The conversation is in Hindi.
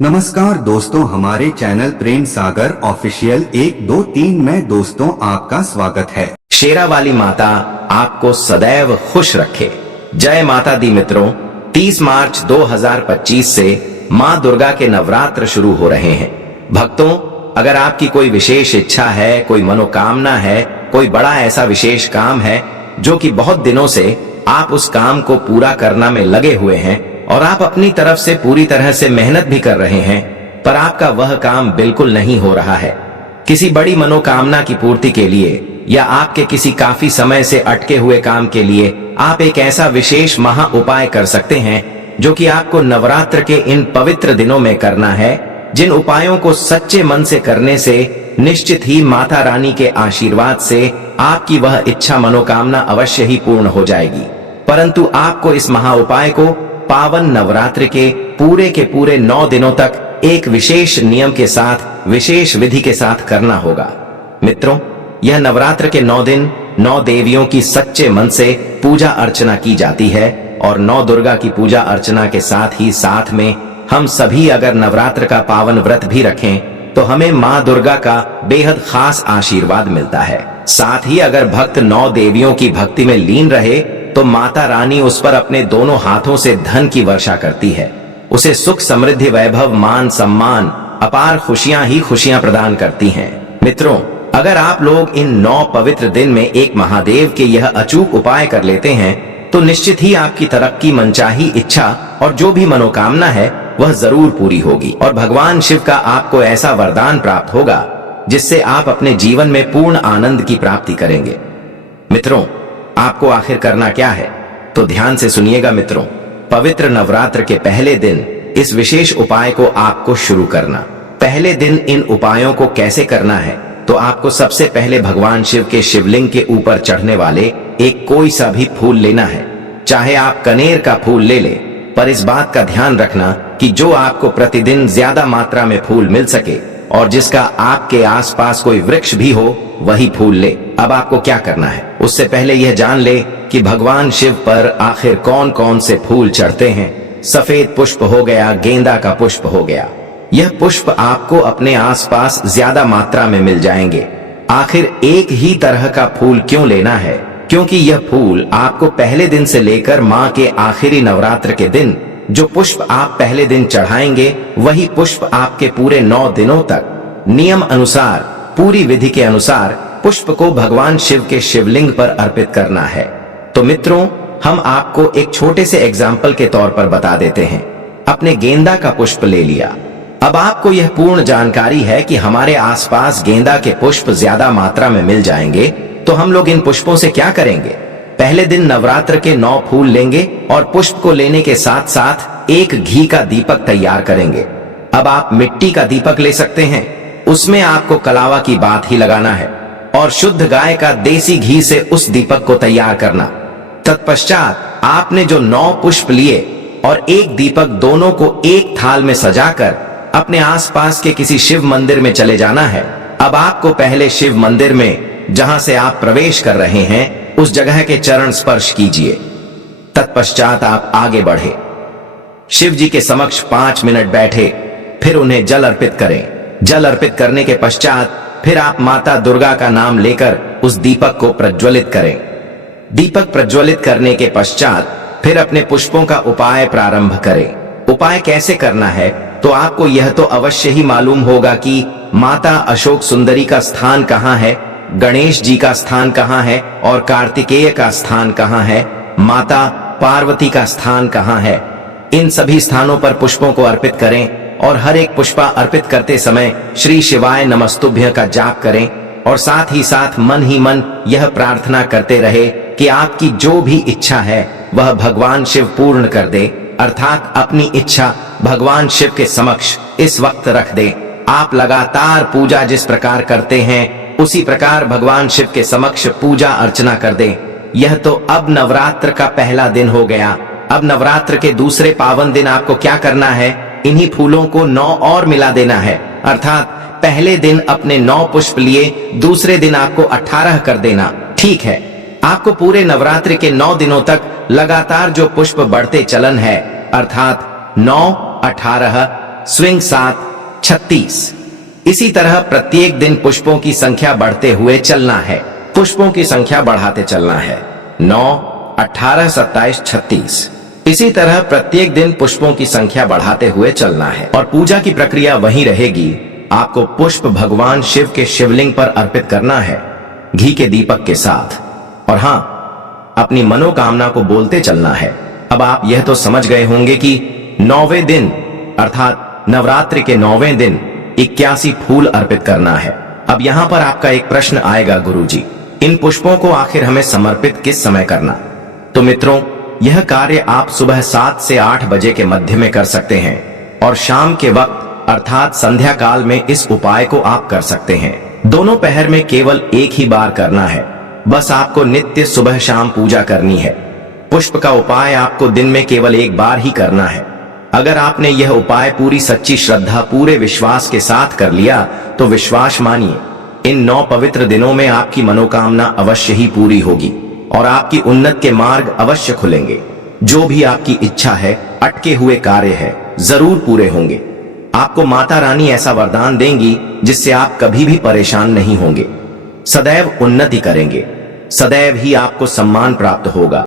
नमस्कार दोस्तों, हमारे चैनल प्रेम सागर ऑफिशियल 1 2 3 में दोस्तों आपका स्वागत है। शेरा वाली माता आपको सदैव खुश रखे। जय माता दी मित्रों, 30 मार्च 2025 से माँ दुर्गा के नवरात्र शुरू हो रहे हैं। भक्तों, अगर आपकी कोई विशेष इच्छा है, कोई मनोकामना है, कोई बड़ा ऐसा विशेष काम है जो कि बहुत दिनों से आप उस काम को पूरा करना में लगे हुए हैं और आप अपनी तरफ से पूरी तरह से मेहनत भी कर रहे हैं, पर आपका वह काम बिल्कुल नहीं हो रहा है। किसी बड़ी मनोकामना की पूर्ति के लिए या आपके किसी काफी समय से अटके हुए काम के लिए आप एक ऐसा विशेष महा उपाय कर सकते हैं जो कि आपको नवरात्र के इन पवित्र दिनों में करना है, जिन उपायों को सच्चे मन से करने से निश्चित ही माता रानी के आशीर्वाद से आपकी वह इच्छा मनोकामना अवश्य ही पूर्ण हो जाएगी। परंतु आपको इस महा उपाय को पावन नवरात्र के पूरे 9 दिनों तक एक विशेष नियम के साथ, विशेष विधि के साथ करना होगा। मित्रों, यह नवरात्र के 9 दिन 9 देवियों की सच्चे मन से पूजा अर्चना की जाती है और 9 दुर्गा की पूजा अर्चना के साथ ही साथ में हम सभी अगर नवरात्र का पावन व्रत भी रखें तो हमें माँ दुर्गा का बेहद खास आशीर्वाद मिलता है। साथ ही अगर भक्त 9 देवियों की भक्ति में लीन रहे तो माता रानी उस पर अपने दोनों हाथों से धन की वर्षा करती है, उसे सुख समृद्धि वैभव मान सम्मान अपार खुशियां ही खुशियां प्रदान करती हैं। मित्रों, अगर आप लोग इन 9 पवित्र दिन में एक महादेव के यह अचूक उपाय कर लेते हैं तो निश्चित ही आपकी तरक्की, मनचाही इच्छा और जो भी मनोकामना है वह जरूर पूरी होगी और भगवान शिव का आपको ऐसा वरदान प्राप्त होगा जिससे आप अपने जीवन में पूर्ण आनंद की प्राप्ति करेंगे। मित्रों, आपको आखिर करना क्या है, तो ध्यान से सुनिएगा। मित्रों, पवित्र नवरात्र के पहले दिन इस विशेष उपाय को आपको शुरू करना। पहले दिन इन उपायों को कैसे करना है, तो आपको सबसे पहले भगवान शिव के शिवलिंग के ऊपर चढ़ने वाले एक कोई सा भी फूल लेना है। चाहे आप कनेर का फूल ले ले, पर इस बात का ध्यान रखना कि जो आपको प्रतिदिन ज्यादा मात्रा में फूल मिल सके और जिसका आपके आसपास कोई वृक्ष भी हो वही फूल ले। अब आपको क्या करना है, उससे पहले यह जान ले कि भगवान शिव पर आखिर कौन कौन से फूल चढ़ते हैं। सफेद पुष्प हो गया, गेंदा का पुष्प हो गया, यह पुष्प आपको अपने आसपास ज्यादा मात्रा में मिल जाएंगे। आखिर एक ही तरह का फूल क्यों लेना है, क्योंकि यह फूल आपको पहले दिन से लेकर माँ के आखिरी नवरात्र के दिन जो पुष्प आप पहले दिन चढ़ाएंगे वही पुष्प आपके पूरे 9 दिनों तक नियम अनुसार, पूरी विधि के अनुसार पुष्प को भगवान शिव के शिवलिंग पर अर्पित करना है। तो मित्रों, हम आपको एक छोटे से एग्जाम्पल के तौर पर बता देते हैं। अपने गेंदा का पुष्प ले लिया। अब आपको यह पूर्ण जानकारी है कि हमारे आसपास गेंदा के पुष्प ज्यादा मात्रा में मिल जाएंगे, तो हम लोग इन पुष्पों से क्या करेंगे। पहले दिन नवरात्र के 9 फूल लेंगे और पुष्प को लेने के साथ साथ एक घी का दीपक तैयार करेंगे। अब आप मिट्टी का दीपक ले सकते हैं, उसमें आपको कलावा की बात ही लगाना है और शुद्ध गाय का देसी घी से उस दीपक को तैयार करना। तत्पश्चात आपने जो 9 पुष्प लिए और एक दीपक, दोनों को एक थाल में सजाकर अपने आसपास के किसी शिव मंदिर में चले जाना है। अब आपको पहले शिव मंदिर में जहां से आप प्रवेश कर रहे हैं उस जगह के चरण स्पर्श कीजिए। तत्पश्चात आप आगे बढ़े, शिव जी के समक्ष 5 मिनट बैठे, फिर उन्हें जल अर्पित करें। जल अर्पित करने के पश्चात फिर आप माता दुर्गा का नाम लेकर उस दीपक को प्रज्वलित करें। दीपक प्रज्वलित करने के पश्चात फिर अपने पुष्पों का उपाय प्रारंभ करें। उपाय कैसे करना है, तो आपको यह तो अवश्य ही मालूम होगा कि माता अशोक सुंदरी का स्थान कहाँ है, गणेश जी का स्थान कहाँ है और कार्तिकेय का स्थान कहाँ है, माता पार्वती का स्थान कहाँ है। इन सभी स्थानों पर पुष्पों को अर्पित करें और हर एक पुष्पा अर्पित करते समय श्री शिवाय नमस्तुभ्य का जाप करें और साथ ही साथ मन ही मन यह प्रार्थना करते रहे कि आपकी जो भी इच्छा है वह भगवान शिव पूर्ण कर दे, अर्थात अपनी इच्छा भगवान शिव के समक्ष इस वक्त रख दे। आप लगातार पूजा जिस प्रकार करते हैं उसी प्रकार भगवान शिव के समक्ष पूजा अर्चना कर दें। यह तो अब नवरात्र का पहला दिन हो गया। अब नवरात्र के दूसरे पावन दिन आपको क्या करना है, इन्हीं फूलों को 9 और मिला देना है। अर्थात पहले दिन अपने 9 पुष्प लिए, दूसरे दिन आपको 18 कर देना। ठीक है, आपको पूरे नवरात्र के 9 दिनों तक लगातार जो पुष्प बढ़ते चलन है, अर्थात 9, 18, स्विंग 7 36। इसी तरह प्रत्येक दिन पुष्पों की संख्या बढ़ते हुए चलना है। पुष्पों की संख्या बढ़ाते चलना है। 9 18 27 36। इसी तरह प्रत्येक दिन पुष्पों की संख्या बढ़ाते हुए चलना है और पूजा की प्रक्रिया वही रहेगी। आपको पुष्प भगवान शिव के शिवलिंग पर अर्पित करना है घी के दीपक के साथ, और हां, अपनी मनोकामना को बोलते चलना है। अब आप यह तो समझ गए होंगे कि 9वें दिन अर्थात नवरात्रि के 9वें दिन 81 फूल अर्पित करना है। अब यहां पर आपका एक प्रश्न आएगा, गुरुजी, इन पुष्पों को आखिर हमें समर्पित किस समय करना? तो मित्रों, यह कार्य आप सुबह 7 से 8 बजे के मध्य में कर सकते हैं और शाम के वक्त अर्थात संध्या काल में इस उपाय को आप कर सकते हैं। दोनों पहर में केवल एक ही बार करना है। बस आपको नित्य सुबह शाम पूजा करनी है। पुष्प का उपाय आपको दिन में केवल एक बार ही करना है। अगर आपने यह उपाय पूरी सच्ची श्रद्धा, पूरे विश्वास के साथ कर लिया तो विश्वास मानिए, इन 9 पवित्र दिनों में आपकी मनोकामना अवश्य ही पूरी होगी और आपकी उन्नत के मार्ग अवश्य खुलेंगे। जो भी आपकी इच्छा है, अटके हुए कार्य है, जरूर पूरे होंगे। आपको माता रानी ऐसा वरदान देंगी जिससे आप कभी भी परेशान नहीं होंगे। सदैव उन्नति करेंगे, सदैव ही आपको सम्मान प्राप्त होगा।